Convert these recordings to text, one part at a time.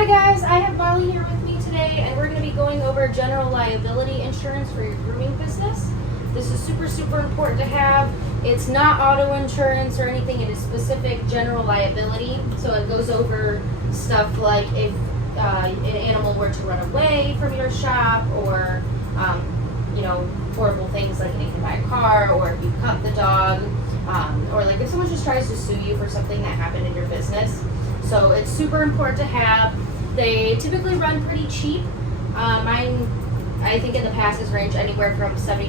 Hi guys, I have Molly here with me today, and we're going to be going over general liability insurance for your grooming business. This is super important to have. It's not auto insurance or anything, it is specific general liability. So it goes over stuff like if an animal were to run away from your shop, or horrible things like getting hit by a car, or if you cut the dog, or like if someone just tries to sue you for something that happened in your business. So it's super important to have. They typically run pretty cheap. Mine, I think in the past, has ranged anywhere from $50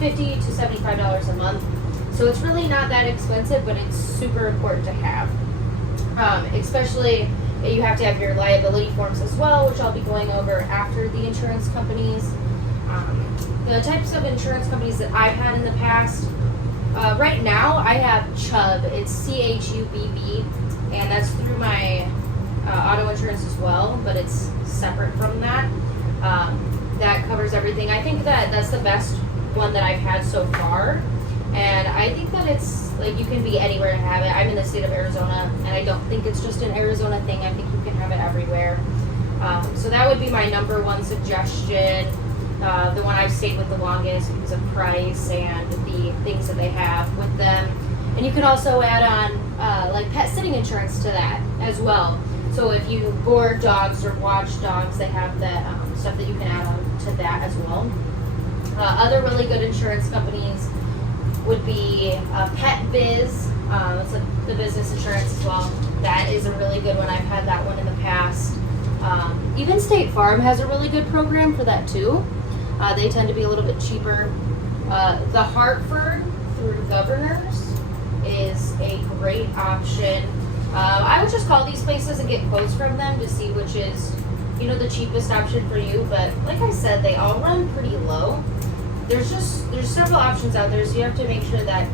to $75 a month. So it's really not that expensive, but it's super important to have. Especially you have to have your liability forms as well, which I'll be going over after the insurance companies. The types of insurance companies that I've had in the past, right now I have Chubb. It's CHUBB, and that's through my auto insurance as well, but it's separate from that. That covers everything. I think that that's the best one that I've had so far, and I think that it's like you can be anywhere to have it. I'm in the state of Arizona, and I don't think it's just an Arizona thing. I think you can have it everywhere. So that would be my number one suggestion. The one I've stayed with the longest because of price and the things that they have with them. And you can also add on like pet sitting insurance to that as well. So if you board dogs or watch dogs, they have that stuff that you can add on to that as well. Other really good insurance companies would be Pet Biz. It's the business insurance as well. That is a really good one. I've had that one in the past. Even State Farm has a really good program for that too. They tend to be a little bit cheaper. The Hartford through Governors is a great option. I would just call these places and get quotes from them to see which is, the cheapest option for you. But like I said, they all run pretty low. There's several options out there, so you have to make sure that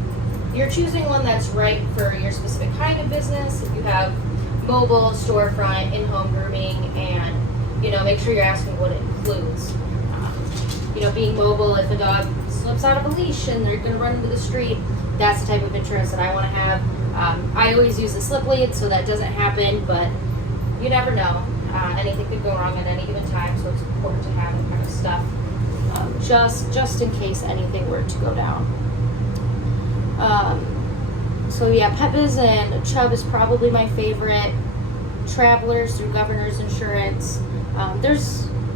you're choosing one that's right for your specific kind of business. If you have mobile, storefront, in-home grooming, and make sure you're asking what it includes. Being mobile, if a dog slips out of a leash and they're going to run into the street, that's the type of insurance that I want to have. I always use a slip lead so that doesn't happen, but you never know. Anything could go wrong at any given time, so it's important to have that kind of stuff, just in case anything were to go down. So yeah, Pet Biz and Chubb is probably my favorite. Travelers through Governor's Insurance.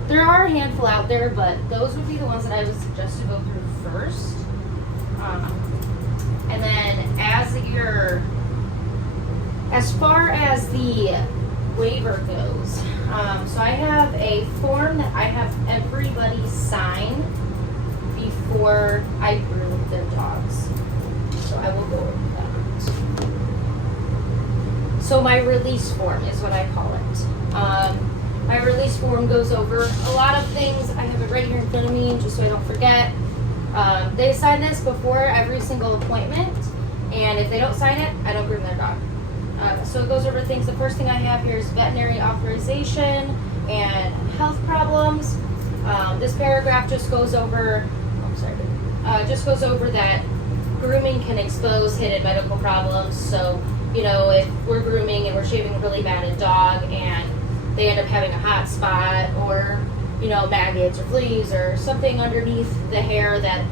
There are a handful out there, but those would be the ones that I would suggest to go through first. And then as far as the waiver goes, so I have a form that I have everybody sign before I groom their dogs. So I will go over that. So my release form is what I call it. My release form goes over a lot of things. I have it right here in front of me just so I don't forget. They sign this before every single appointment, and if they don't sign it, I don't groom their dog. So it goes over things. The first thing I have here is veterinary authorization and health problems. This paragraph just goes over, that grooming can expose hidden medical problems. So, if we're grooming and we're shaving really bad a dog and they end up having a hot spot, or maggots or fleas or something underneath the hair that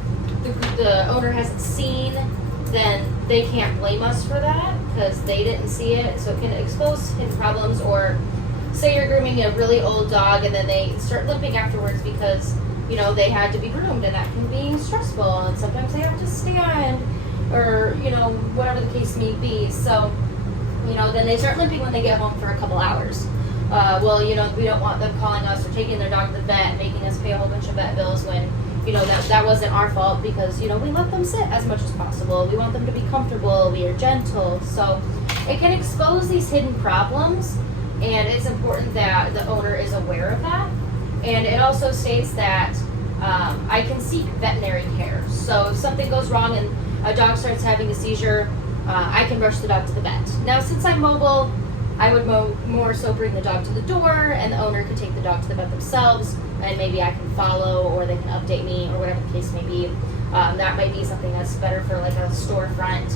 the owner hasn't seen, then they can't blame us for that because they didn't see it. So it can expose hidden problems. Or say you're grooming a really old dog and then they start limping afterwards because they had to be groomed, and that can be stressful, and sometimes they have to stand, or whatever the case may be. So then they start limping when they get home for a couple hours. We don't want them calling us or taking their dog to the vet and making us pay a whole bunch of vet bills when, that wasn't our fault, because, we let them sit as much as possible. We want them to be comfortable. We are gentle. So it can expose these hidden problems, and it's important that the owner is aware of that. And it also states that I can seek veterinary care. So if something goes wrong and a dog starts having a seizure, I can rush the dog to the vet. Now, since I'm mobile, I would more so bring the dog to the door, and the owner can take the dog to the vet themselves, and maybe I can follow, or they can update me, or whatever the case may be. That might be something that's better for like a storefront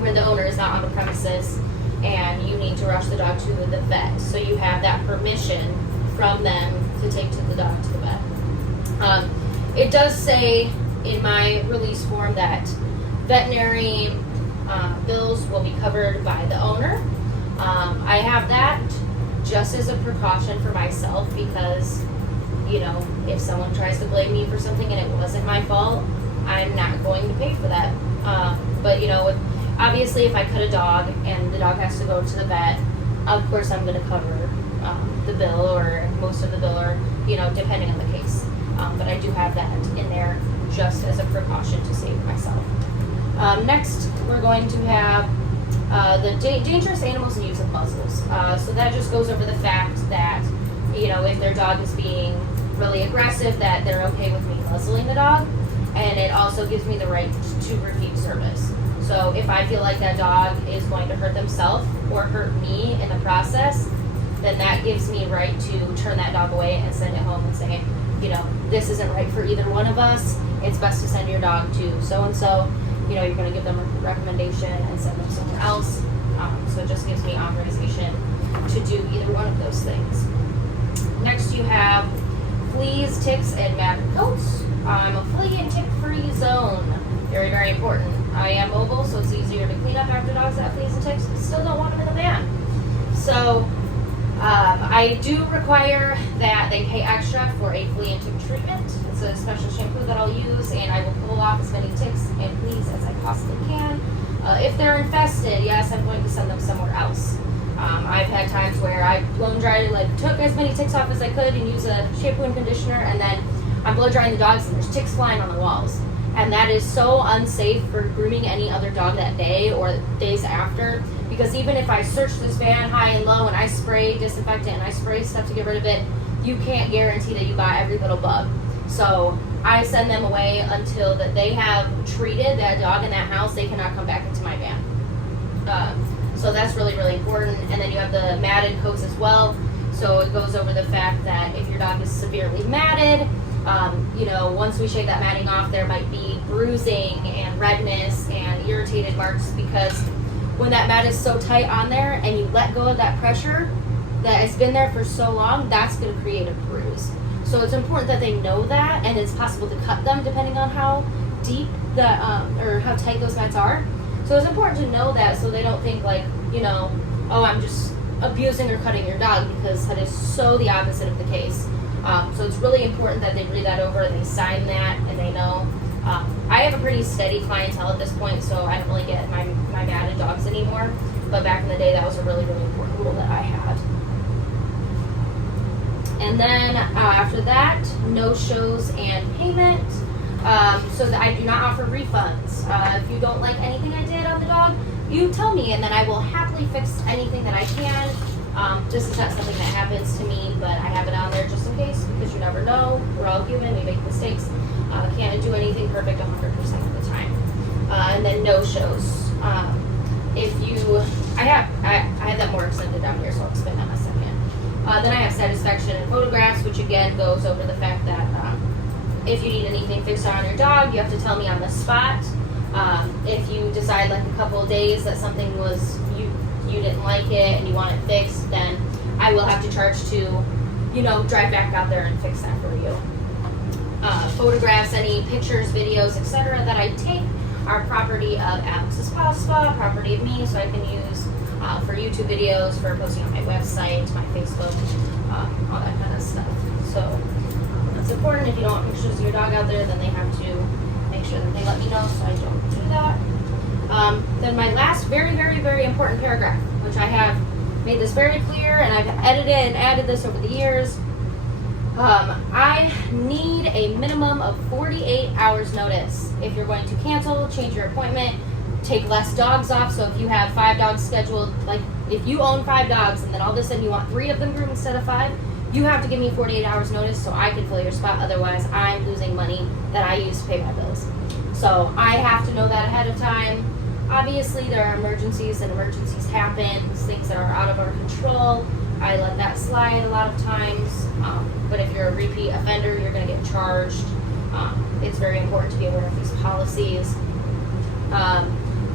where the owner is not on the premises. and you need to rush the dog to the vet. So you have that permission from them to take the dog to the vet. It does say in my release form that veterinary bills will be covered by the owner. I have that just as a precaution for myself because, you know, if someone tries to blame me for something and it wasn't my fault, I'm not going to pay for that. But, you know, obviously if I cut a dog and the dog has to go to the vet, of course I'm going to cover the bill or most of the bill, or, you know, depending on the case. But I do have that in there just as a precaution to save myself. Next, we're going to have the dangerous animals and use of muzzles. So that just goes over the fact that, you know, if their dog is being really aggressive, that they're okay with me muzzling the dog. And it also gives me the right to refuse service. So if I feel like that dog is going to hurt themselves or hurt me in the process, then that gives me right to turn that dog away and send it home and say, you know, this isn't right for either one of us. It's best to send your dog to so-and-so. You know, you're going to give them a recommendation and send them somewhere else. So it just gives me authorization to do either one of those things. Next, you have fleas, ticks, and matted coats. A flea and tick-free zone. Very, very important. I am mobile, so it's easier to clean up after dogs that have fleas and ticks, but still don't want them in the van. So I do require that they pay extra for a flea and tick treatment. It's a special shampoo that I'll use, and I will pull off as many ticks and fleas as I possibly can. If they're infested, yes, I'm going to send them somewhere else. I've had times where I've blown dried, like took as many ticks off as I could and used a shampoo and conditioner, and then I'm blow drying the dogs and there's ticks flying on the walls. And that is so unsafe for grooming any other dog that day or days after. Because even if I search this van high and low and I spray disinfectant and I spray stuff to get rid of it, you can't guarantee that you got every little bug. So I send them away until that they have treated that dog in that house. They cannot come back into my van. So that's really, really important. And then you have the matted coats as well. So it goes over the fact that if your dog is severely matted, you know, once we shave that matting off, there might be bruising and redness and irritated marks, because when that mat is so tight on there and you let go of that pressure that has been there for so long, that's going to create a bruise. So it's important that they know that, and it's possible to cut them depending on how deep or how tight those mats are. So it's important to know that, so they don't think like, you know, oh, I'm just abusing or cutting your dog, because that is so the opposite of the case. So it's really important that they read that over and they sign that and they know. I have a pretty steady clientele at this point, so I don't really get my matted dogs anymore. But back in the day, that was a really, really important rule that I had. And then after that, no shows and payment. So that I do not offer refunds. If you don't like anything I did on the dog, you tell me, and then I will happily fix anything that I can. This is not something that happens to me, but I have it on there just in case, because you never know. We're all human, we make mistakes. Can't do anything perfect 100% of the time. And then no shows. I have that more extended down here, so I'll explain that in a second. Then I have satisfaction and photographs, which again goes over the fact that if you need anything fixed on your dog, you have to tell me on the spot. If you decide like a couple of days that something was you didn't like it and you want it fixed, then I will have to charge to, you know, drive back out there and fix that for you. Photographs, any pictures, videos, etc. that I take are property of Alex's Paw Spa, property of me, so I can use for YouTube videos, for posting on my website, my Facebook, all that kind of stuff. So it's important. If you don't want pictures of your dog out there, then they have to make sure that they let me know so I don't do that. Then my last very, very, very important paragraph, which I have made this very clear, and I've edited and added this over the years. I need a minimum of 48 hours notice. If you're going to cancel, change your appointment, take less dogs off. So if you have 5 dogs scheduled, like if you own 5 dogs and then all of a sudden you want 3 of them groomed instead of 5, you have to give me 48 hours notice so I can fill your spot. Otherwise, I'm losing money that I use to pay my bills. So I have to know that ahead of time. Obviously, there are emergencies, and emergencies happen, things that are out of our control. I let that slide a lot of times. But if you're a repeat offender, you're going to get charged. It's very important to be aware of these policies.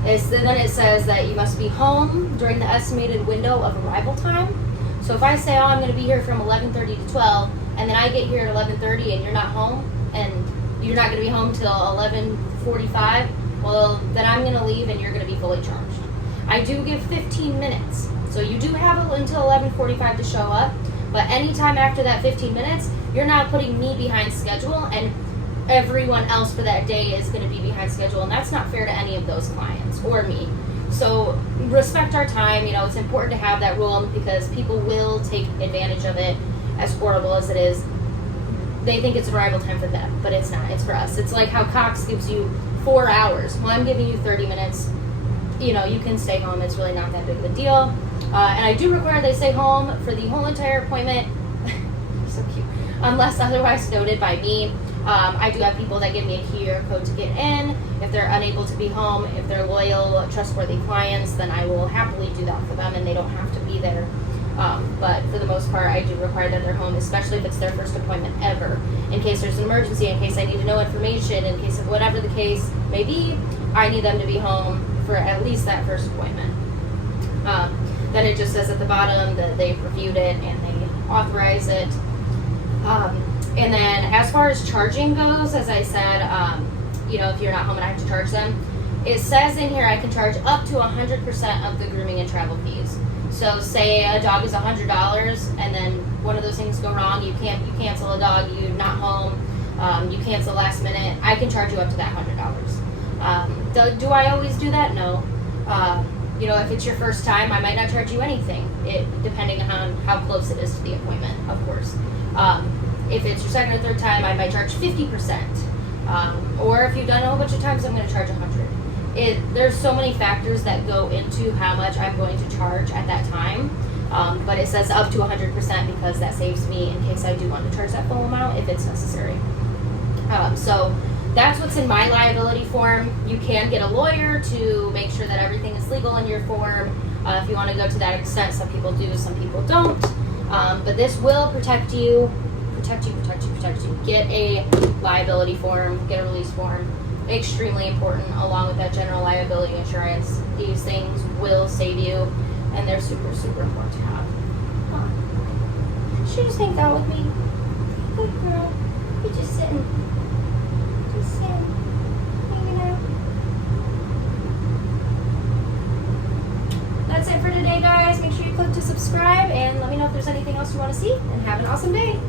Then it says that you must be home during the estimated window of arrival time. So if I say, oh, I'm going to be here from 11:30 to 12, and then I get here at 11:30 and you're not home, and you're not going to be home till 11:45, well, then I'm going to leave and you're going to be fully charged. I do give 15 minutes. So you do have until 11:45 to show up, but anytime after that 15 minutes, you're now putting me behind schedule, and everyone else for that day is going to be behind schedule, and that's not fair to any of those clients or me. So respect our time. You know, it's important to have that rule because people will take advantage of it. As horrible as it is, they think it's arrival time for them, but it's not. It's for us. It's like how Cox gives you 4 hours. Well, I'm giving you 30 minutes. You know, you can stay home. It's really not that big of a deal. And I do require they stay home for the whole entire appointment. So cute. Unless otherwise noted by me. I do have people that give me a QR code to get in. If they're unable to be home, if they're loyal, trustworthy clients, then I will happily do that for them and they don't have to be there. But for the most part, I do require that they're home, especially if it's their first appointment ever. In case there's an emergency, in case I need to know information, in case of whatever the case may be, I need them to be home for at least that first appointment. Then it just says at the bottom that they've reviewed it and they authorize it. And then as far as charging goes, as I said, you know, if you're not home and I have to charge them, it says in here I can charge up to 100% of the grooming and travel fees. So say a dog is $100 and then one of those things go wrong, you cancel a dog, you're not home, you cancel last minute, I can charge you up to that $100. Do I always do that? No. You know, if it's your first time, I might not charge you anything, depending on how close it is to the appointment, of course. If it's your second or third time, I might charge 50%. Or if you've done it a whole bunch of times, I'm going to charge 100. There's so many factors that go into how much I'm going to charge at that time. But it says up to 100% because that saves me in case I do want to charge that full amount if it's necessary. So that's what's in my liability form. You can get a lawyer to make sure that everything is legal in your form. If you want to go to that extent, some people do, some people don't. But this will protect you. Get a liability form, get a release form. Extremely important, along with that general liability insurance. These things will save you, and they're super, super important to have. She just hanged out with me. Good girl. You're just sitting. Hanging out. That's it for today, guys. Make sure you click to subscribe, and let me know if there's anything else you want to see, and have an awesome day.